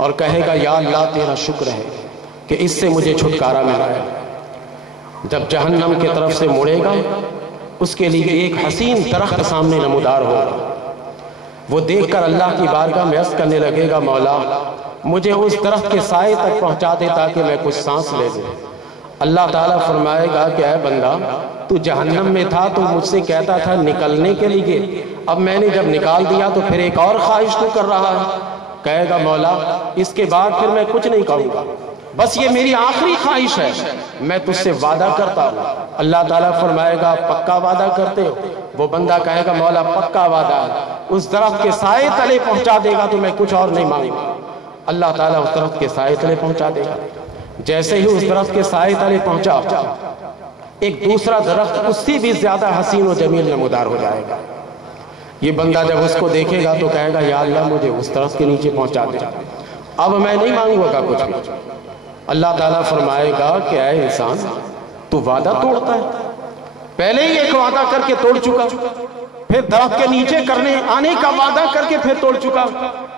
اور کہے گا یا اللہ تیرا شکر ہے کہ اس سے مجھے چھٹکارا ملا ہے۔ جب جہنم کی طرف سے مڑے گا اس کے لیے ایک حسین درخت سامنے نمودار ہوگا، وہ دیکھ کر اللہ کی بارگاہ میں عرض کرنے لگے گا مولا مجھے اس درخت کے سائے تک پہنچا دے تاکہ میں کچھ سانس لے لوں۔ اللہ تعالیٰ فرمائے گا کہ اے بندہ تو جہنم میں تھا تو مجھ سے کہتا تھا نکلنے کے لیے، اب میں نے جب نکال دیا تو پھر ایک اور خواہش تو کر رہا ہے۔ کہے گا مولا اس کے بعد پھر میں کچھ نہیں کروں گا، بس یہ میری آخری خواہش ہے، میں تجھ سے وعدہ کرتا ہوں۔ اللہ تعالیٰ فرمائے گا پکا وعدہ کرتے ہو؟ وہ بندہ کہے گا مولا پکا وعدہ ہے، اس درخت کے سائے تلے پہنچا دے گا تو میں کچھ اور نہیں مانگوں گا۔ اللہ تعالیٰ اس درخت کے سائے تلے پہنچا دے گا۔ جیسے ہی اس درخت کے سائے تلے پہنچا ایک دوسرا درخت اس سے بھی زیادہ حسین و جمیل نمودار ہو جائے گا۔ یہ بندہ جب اس کو دیکھے گا تو کہے گا یا اللہ مجھے اس درخت کے نیچے پہنچا دے، اب میں نہیں مانگوں گا کچھ بھی۔ اللہ تعالیٰ فرمائے گا کہ اے انسان تو وعدہ توڑتا ہے، پہلے ہی ایک وعدہ کر کے توڑ چکا، پھر درخت کے نیچے آنے کا وعدہ کر کے پھر توڑ چکا،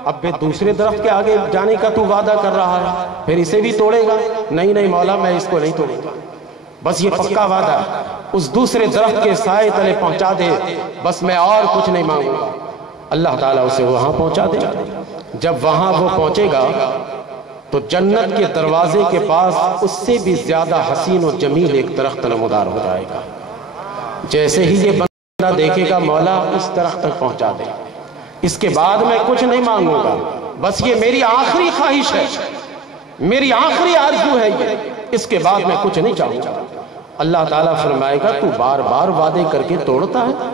اب پھر دوسرے درخت کے آگے جانے کا تو وعدہ کر رہا ہے، پھر اسے بھی توڑے گا؟ نہیں مولا میں اس کو نہیں توڑوں گا، بس یہ پکا وعدہ ہے اس دوسرے درخت کے سائے تلے پہنچا دے، بس میں اور کچھ نہیں مانگوں گا۔ اللہ تعالیٰ اسے وہاں پہنچا دے۔ جب وہاں وہ پہنچے گا تو جنت کے دروازے کے پاس اس سے بھی زیادہ حسین و جمیل ایک درخت نمودار ہو جائے گا۔ جیسے ہی یہ بندہ دیکھے گا مولا اس درخت تک پہنچا دے، اس کے بعد میں کچھ نہیں مانگوں گا، بس یہ میری آخری خواہش ہے، میری آخری آرزو ہے، یہ اس کے بعد میں کچھ نہیں چاہوں گا۔ اللہ تعالیٰ فرمائے گا تو بار بار وعدے کر کے توڑتا ہے،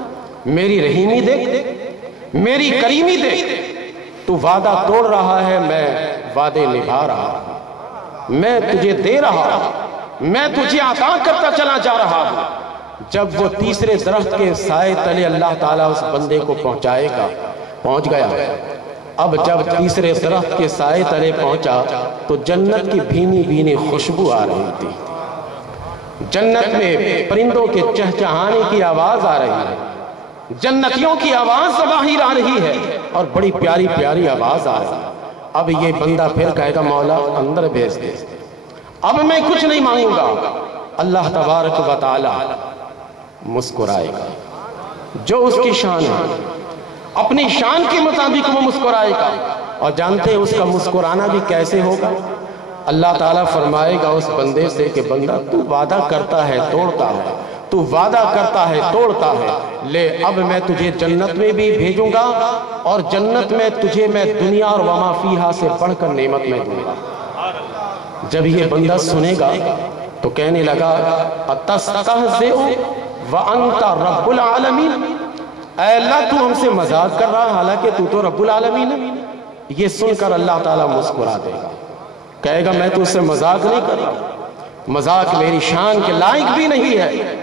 میری رحیمی دیکھ، میری کریمی دیکھ، تو وعدہ توڑ رہا ہے، میں وعدے نبھا رہا ہوں، میں تجھے دے رہا ہوں، میں تجھے عطا کرتا چلا جا رہا ہوں۔ جب وہ تیسرے درخت کے سائے تلے اللہ تعالیٰ اس بندے کو پہنچائے گا، پہنچ گیا۔ اب جب تیسرے درخت کے سائے تلے پہنچا تو جنت کی بھینی بھینی خوشبو آ رہی تھی، جنت میں پرندوں کے چہچہانے کی آواز آ رہی ہے، جنتیوں کی آواز باہر آ رہی ہے اور بڑی پیاری پیاری آواز آ رہی ہے۔ اب یہ بندہ پھر کہے گا مولا اندر بھیج دے، اب میں کچھ نہیں مانگوں گا۔ اللہ تبارک و تعالی مسکرائے گا، جو اس کی شان ہے اپنی شان کے مطابق وہ مسکرائے گا، اور جانتے ہیں اس کا مسکرانا بھی کیسے ہوگا؟ اللہ تعالیٰ فرمائے گا اس بندے سے کہ بندہ تو وعدہ کرتا ہے توڑتا ہے، تو وعدہ کرتا ہے توڑتا ہے، لے اب میں تجھے جنت میں بھی بھیجوں گا، اور جنت میں تجھے میں دنیا اور وما فیہا سے بڑھ کر نعمت میں دوں گا۔ جب یہ بندہ سنے گا تو کہنے لگا اتستہزئ وانت رب العالمین، اے اللہ تو ہم سے مذاق کر رہا حالانکہ تو تو رب العالمین ہے۔ یہ سن کر اللہ تعالیٰ مسکرا دے گا، کہے گا میں تو اس سے مذاق نہیں کر رہا، مذاق میری شان کے لائق بھی نہیں ہے،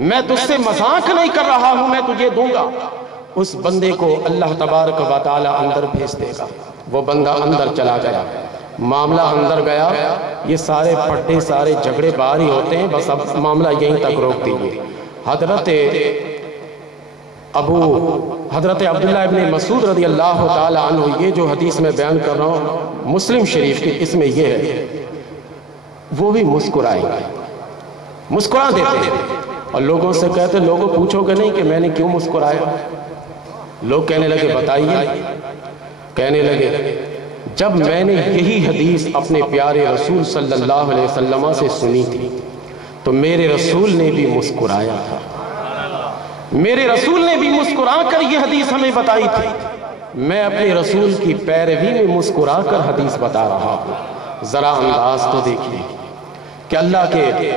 میں تجھ سے مذاق نہیں کر رہا ہوں، میں تجھے دوں گا۔ اس بندے کو اللہ تبارک و تعالی اندر بھیج دے گا، وہ بندہ اندر چلا گیا، معاملہ اندر گیا، یہ سارے پھٹے سارے جھگڑے باہر ہی ہوتے ہیں، بس اب معاملہ یہیں تک روک دیجیے۔ حضرت عبداللہ ابن مسعود رضی اللہ تعالی عنہ، یہ جو حدیث میں بیان کر رہا ہوں مسلم شریف کی، اس میں یہ ہے وہ بھی مسکرائیں گے، مسکرا دیتے ہیں، اور لوگوں سے کہتے لوگوں پوچھو گے نہیں کہ میں نے کیوں مسکرایا؟ لوگ کہنے لگے بتائیے، کہنے لگے جب میں نے یہی حدیث اپنے پیارے رسول صلی اللہ علیہ وسلم سے سنی تھی تو میرے رسول نے بھی مسکرایا تھا، میرے رسول نے بھی مسکرا کر یہ حدیث ہمیں بتائی تھی، میں اپنے رسول کی پیروی میں مسکرا کر حدیث بتا رہا ہوں۔ ذرا انداز تو دیکھیے کہ اللہ کے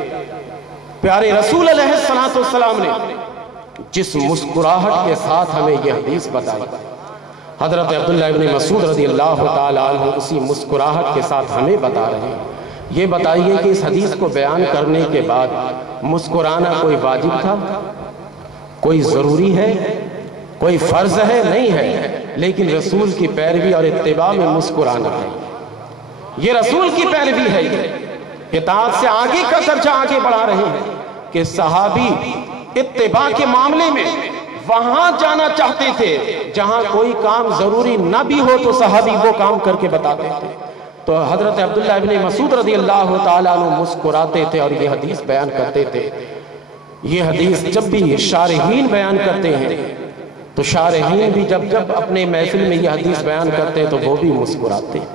پیارے رسول علیہ السلام نے جس مسکراہٹ کے ساتھ ہمیں یہ حدیث بتائی، حضرت عبداللہ ابن مسعود رضی اللہ تعالیٰ عنہ اسی مسکراہٹ کے ساتھ ہمیں بتا رہے ہیں۔ یہ بتائیے کہ اس حدیث کو بیان کرنے کے بعد مسکرانا کوئی واجب تھا، کوئی ضروری ہے، کوئی فرض ہے؟ نہیں ہے، لیکن رسول کی پیروی اور اتباع میں مسکرانا ہے، یہ رسول کی پیروی ہے، یہ اطاعت سے آگے کا درجہ آگے بڑھا رہے ہیں کہ صحابی اتباع کے معاملے میں وہاں جانا چاہتے تھے جہاں کوئی کام ضروری نہ بھی ہو تو صحابی وہ کام کر کے بتاتے تھے. تو حضرت عبداللہ ابن مسعود رضی اللہ تعالیٰ عنہ مسکراتے تھے اور یہ حدیث بیان کرتے تھے. یہ حدیث جب بھی شارحین بیان کرتے ہیں تو شارحین بھی جب اپنے محفل میں یہ حدیث بیان کرتے ہیں تو وہ بھی مسکراتے ہیں.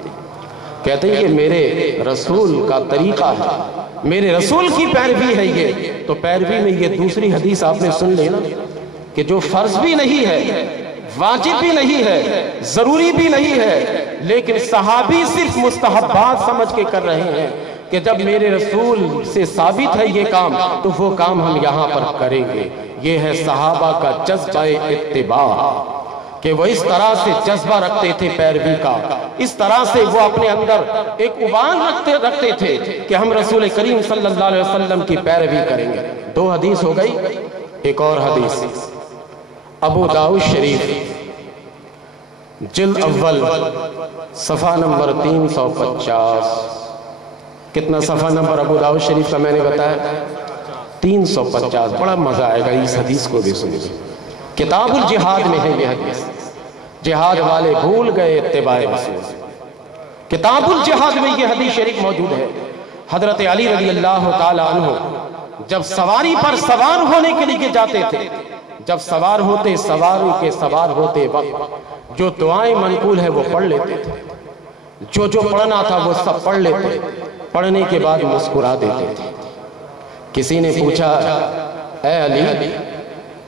کہتے ہیں کہ میرے رسول کا طریقہ ہے, میرے رسول کی پیروی ہے یہ. تو پیروی میں یہ دوسری حدیث آپ نے سن لینا کہ جو فرض بھی نہیں ہے, واجب بھی نہیں ہے, ضروری بھی نہیں ہے, لیکن صحابی صرف مستحبات سمجھ کے کر رہے ہیں کہ جب میرے رسول سے ثابت ہے یہ کام تو وہ کام ہم یہاں پر کریں گے. یہ ہے صحابہ کا جذبہ اتباع کہ وہ اس طرح سے جذبہ رکھتے تھے پیروی کا, اس طرح سے وہ اپنے اندر ایک ابان رکھتے تھے کہ ہم رسول کریم صلی اللہ علیہ وسلم کی پیروی کریں گے. 2 حدیث ہو گئی. ایک اور حدیث ابو داؤد شریف جلد اول صفحہ نمبر 350. کتنا صفحہ نمبر ابو داؤد شریف کا میں نے بتایا 350. بڑا مزہ آئے گا اس حدیث کو بھی سنیں. کتاب الجہاد میں ہے یہ حدیث. جہاد والے بھول گئے اتباع رسول. کتاب الجہاد میں یہ حدیث شریف موجود ہے. حضرت علی رضی اللہ تعالی عنہ جب سواری پر سوار ہونے کے لیے جاتے تھے, جب سواری کے سوار ہوتے وقت جو دعائیں منقول ہے وہ پڑھ لیتے تھے, جو پڑھنا تھا وہ سب پڑھ لیتے. پڑھنے کے بعد مسکرا دیتے تھے. کسی نے پوچھا اے علی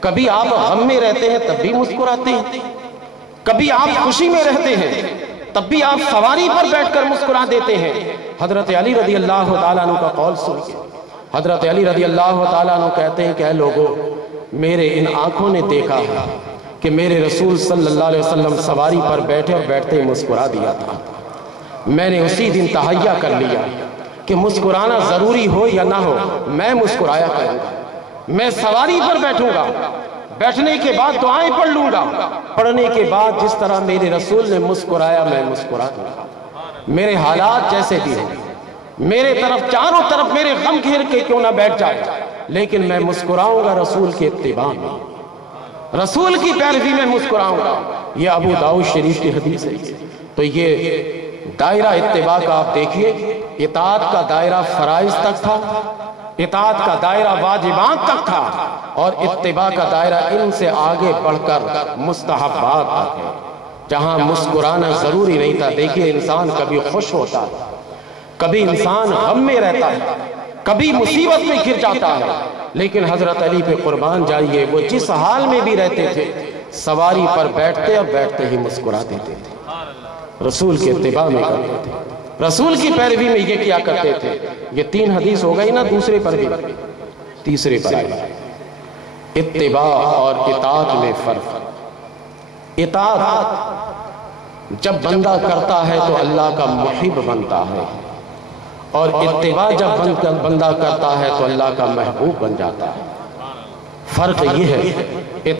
کبھی آپ غم میں رہتے ہیں تب بھی مسکراتے ہیں, کبھی آپ خوشی میں رہتے ہیں تب بھی آپ سواری پر بیٹھ کر مسکرا دیتے ہیں. حضرت علی رضی اللہ تعالیٰ عنہ کا قول سن کے حضرت علی رضی اللہ تعالیٰ عنہ کہتے ہیں کہ اے لوگوں, میرے ان آنکھوں نے دیکھا ہے کہ میرے رسول صلی اللہ علیہ وسلم سواری پر بیٹھے اور بیٹھتے مسکرا دیا تھا. میں نے اسی دن تہیہ کر لیا کہ مسکرانا ضروری ہو یا نہ ہو میں مسکرایا کروں گا. میں سواری پر بیٹھوں گا, بیٹھنے کے بعد دعائیں پڑھ لوں گا, پڑھنے کے بعد جس طرح میرے رسول نے مسکرایا میں مسکرا دوں گا. میرے حالات جیسے بھی ہیں, میرے طرف چاروں طرف میرے غم گھیر کے کیوں نہ بیٹھ جائے, لیکن میں مسکراؤں گا رسول کے اتباع میں, رسول کی پیروی میں مسکراؤں گا. یہ ابو داؤد شریف کی حدیث ہے. تو یہ دائرہ اتباع کا آپ دیکھیے, اطاعت کا دائرہ فرائض تک تھا, اطاعت کا دائرہ واجبات تک تھا, اور اتباع کا دائرہ ان سے آگے بڑھ کر مستحبات تک ہے جہاں مسکرانا ضروری نہیں تھا. دیکھیے انسان کبھی خوش ہوتا ہے, کبھی انسان غم میں رہتا ہے, کبھی مصیبت میں گر جاتا ہے, لیکن حضرت علی پہ قربان جائیے وہ جس حال میں بھی رہتے تھے سواری پر بیٹھتے اور بیٹھتے ہی مسکرا دیتے تھے. رسول کے اتباع میں کرتے تھے, رسول کی پیروی میں یہ کیا کرتے تھے. یہ 3 حدیث ہو گئی نا. دوسرے پر بھی تیسرے پر آئی اتباع اور اطاعت میں فرق. اطاعت جب بندہ کرتا ہے تو اللہ کا محب بنتا ہے, اور اتباع جب بندہ کرتا ہے تو اللہ کا محبوب بن جاتا ہے. فرق یہ ہے